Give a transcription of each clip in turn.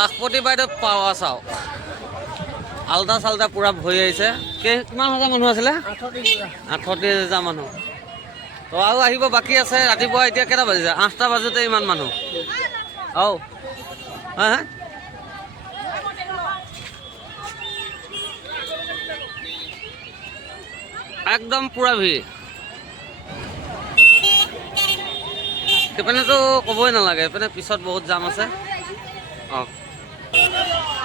লাখপতি বাইদেউ পাৱা চাওক। আল্টা চাল্টা পূৰা ভৰি আহিছে। কেই কিমান হাজাৰ মানুহ আছিলে? আঠত্ৰিছ হাজাৰ মানুহ। তো আৰু আহিব বাকী আছে। ৰাতিপুৱা এতিয়া কেইটা বাজিছে? আঠটা বাজোতে ইমান মানুহ। আও। হা হা? একদম পূৰা ভিৰ। সেইপিনেতো ক'বই নালাগে। সেইপিনে পিছত বহুত জাম আছে।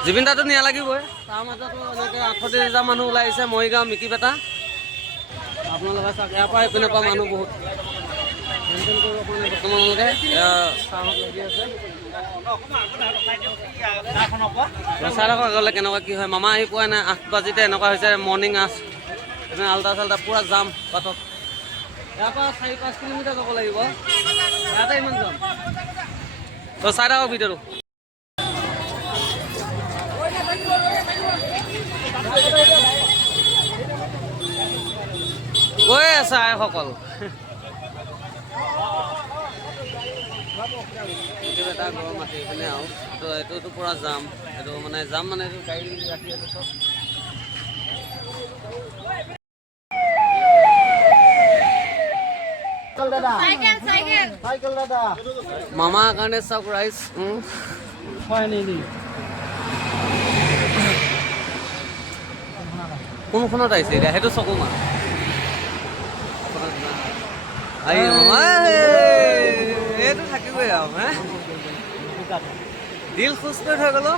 জুবিন দাটো নিয়া লাগিবই। তাৰ মাজতো এনেকৈ আঠত্ৰিছ হাজাৰ মানুহ ওলাই আহিছে, মৰিগাঁও মিকিপেটা আপোনালোকে চাওক, ইয়াৰ পৰা এইপিনৰ পৰা মানুহ বহুত। মেইনটেইন কেনেকুৱা কি হয়? মামা আহি পোৱাই নাই, আঠ বাজিতে এনেকুৱা হৈছে মৰ্ণিং আঠ। এইপিনে আল্টা চাল্টা পূৰা জাম বাটত। ইয়াৰ পৰা চাৰি, পাঁচ কিলোমিটাৰ যাব লাগিব। ইয়াতে তো চাই থাকক ভিডিঅ'টো। আইসকল এইটো এটা ঘৰৰ মাটি এইপিনে আৰু। এইটো এইটোতো পূৰা যাম এইটো মানে যাম মানে এইটো গাড়ী ৰাখি আছে চব। মামাৰ কাৰণে চাওক ৰাইচ কোনখনত আহিছে এতিয়া? সেইটো চকু মাৰ আহি মামা এই, এইটো থাকিবই আৰু হে দিল খোজ কৰি থৈ গ'লো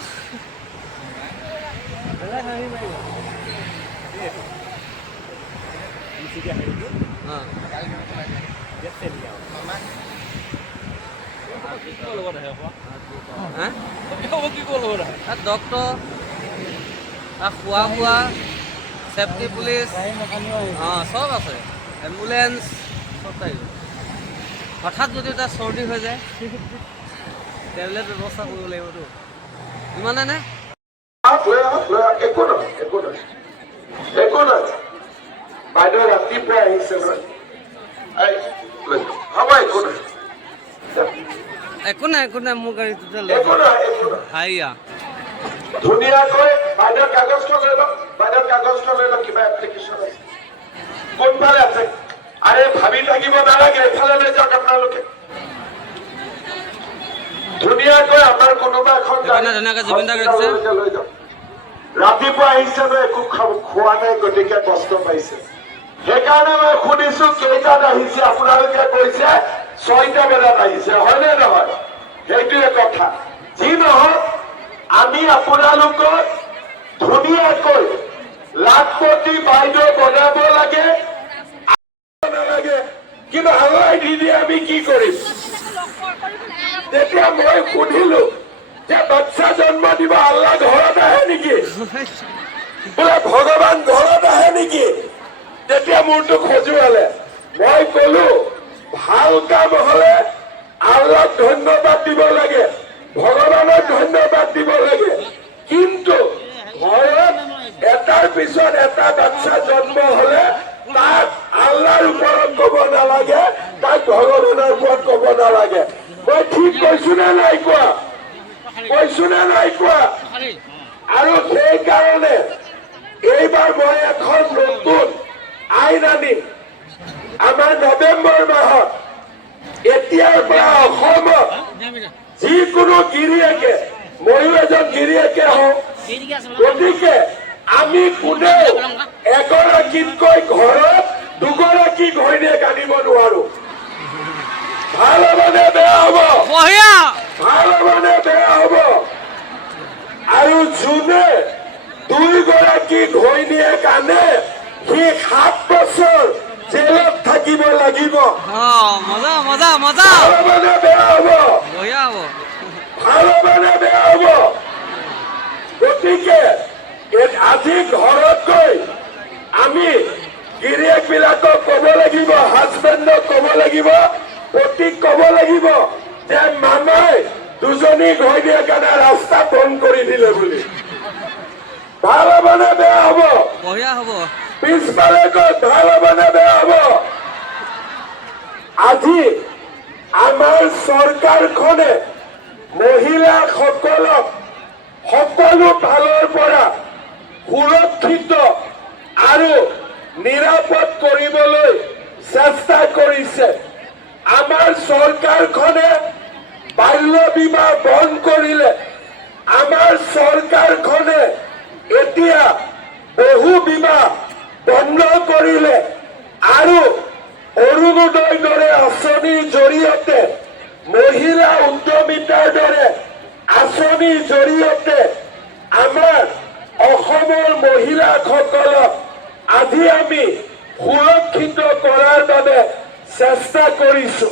তাত খোৱা বোৱা চেফটি পুলিচ অঁ চব আছে। চব থাকিব হঠাৎ যদি তাৰ চৰ্দি হৈ যায়, টেবলেট ব্যৱস্থা কৰিব লাগিবতো ইমানে নে? একো নহয় বাইদেউ ৰাতিপুৱাই আহিছে একো নাই একো নাই, মোৰ গাড়ীটোতে লৈ হাইয়া। ধুনীয়াকৈ বাইদেউৰ কাগজখন লৈ লওক, বাইদেউৰ কাগজখন লৈ লওক, কিবা এপ্লিকেশ্যন আছে। কোনফালে আছে? আৰে ভাবি থাকিব নালাগে এইফালে লৈ যাওক আপোনালোকে। ধুনীয়াকৈ আমাৰ কোনোবা এখন লৈ যাওক। ৰাতিপুৱা একো খোৱা নাই গতিকে কষ্ট পাইছে। সেইকাৰণে মই সুধিছো কেইটাত আহিছে আপোনালোকে কৈছে ছয়টা বজাত আহিছে। হয়নে নহয়? সেইটোৱে কথা। যি নহওক আমি আপোনালোকক ধুনীয়াকৈ লাখপতি বাইদেউ বনাব লাগে। কিন্তু হাৱাই দি আমি কি কৰিম তেতিয়া মই সুধিলো যে বাচ্চা জন্ম দিব আল্লাহ ঘৰত আহে নেকি? বোলে ভগৱান ঘৰত আহে নেকি? তেতিয়া মোৰটো খজুৱালে। মই কলো, ভালো কাম হলে আল্লাহক ধন্যবাদ দিব লাগে। ভগৱানক ধন্যবাদ দিব লাগে। কিন্তু পিছত এটা বাচ্চা জন্ম হলে তাক আল্লাহৰ ওপৰত কব নালাগে তাক ভগৱানৰ ওপৰত কব নালাগে মই ঠিক কৈছো নে নাই কোৱা? কৈছো নে নাই কোৱা? আৰু সেইকাৰণে এইবাৰ মই এখন নতুন আইন আনিম। আমাৰ নৱেম্বৰ মাহত এতিয়াৰ পৰা অসমত যিকোনো গিৰিয়েকে, ময়ো এজন গিৰিয়েকে হওঁ, গতিকে আমি কোনেও এগৰাকীতকৈ ঘৰত দুগৰাকী ঘৈণীয়েক আনিব নোৱাৰো ভালো হ'বনে বেয়া হ'ব। ভালো হ'বনে বেয়া হ'ব। আৰু যোনে দুইগৰাকী ঘৈণীয়েক আনে সি সাত বছৰ জেলত থাকিব লাগিব। মজা মজা মজা। ভালো হ'বনে বেয়া হ'ব। ভালো হ'বনে বেয়া হ'ব। গতিকে আজি ঘৰত গৈ আমি গিৰিয়েক বিলাকক কব লাগিব হাজবেণ্ডক কব লাগিব পতিক কব লাগিব যে মামাই দুজনী ঘৈণীয়েক আনা ৰাস্তা বন্ধ কৰি দিলে বুলি। ভালো হ'ব হ'বনে বেয়া হ'ব? বঢ়িয়া হ'ব। পিছফালে গৈ ভালো হ'বনে বেয়া হ'ব? আজি আমাৰ চৰকাৰখনে মহিলাসকলক সকলো ফালৰ পৰা সুৰক্ষিত আৰু নিৰাপদ কৰিবলৈ চেষ্টা কৰিছে। আমাৰ চৰকাৰখনে বাল্য বিবাহ বন্ধ কৰিলে। আমাৰ চৰকাৰখনে এতিয়া বহু বিবাহ বন্ধ কৰিলে আৰু অৰুণোদয় দৰে আঁচনিৰ জৰিয়তে, মহিলা উদ্যমিতাৰ দৰে আঁচনিৰ জৰিয়তে আমাৰ অসমৰ মহিলাসকলক আজি আমি সুৰক্ষিত কৰাৰ বাবে চেষ্টা কৰিছো।